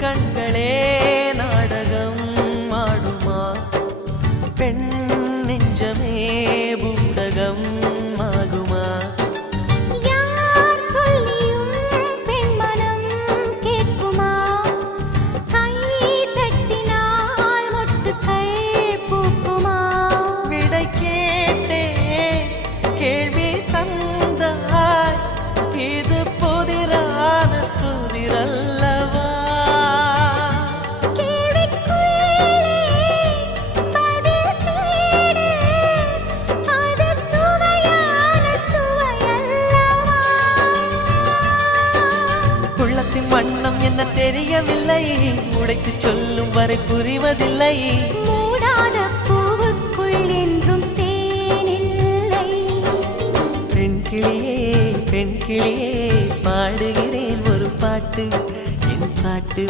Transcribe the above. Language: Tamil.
கண்களே நாடகம் ஆடுமா பெண் நெஞ்சமே பூடகம் ஆகுமா யார் சொல்லியும் பெண் மனம் கேட்குமா கை தட்டினால் மொட்டுக்கள் பூக்குமா விடை கேட்டே கேள்வி தந்தாய் இது புதிரான புதிரல்லவா உள்ளத்தின் வண்ணம் என்ன தெரியவில்லை உடைத்து சொல்லும் வரை புரிவதில்லை மூடாத பூவுக்குள் என்றும் தேனில்லை பெண் கிளியே பாடுகிறேன் ஒரு பாட்டு என் பாட்டு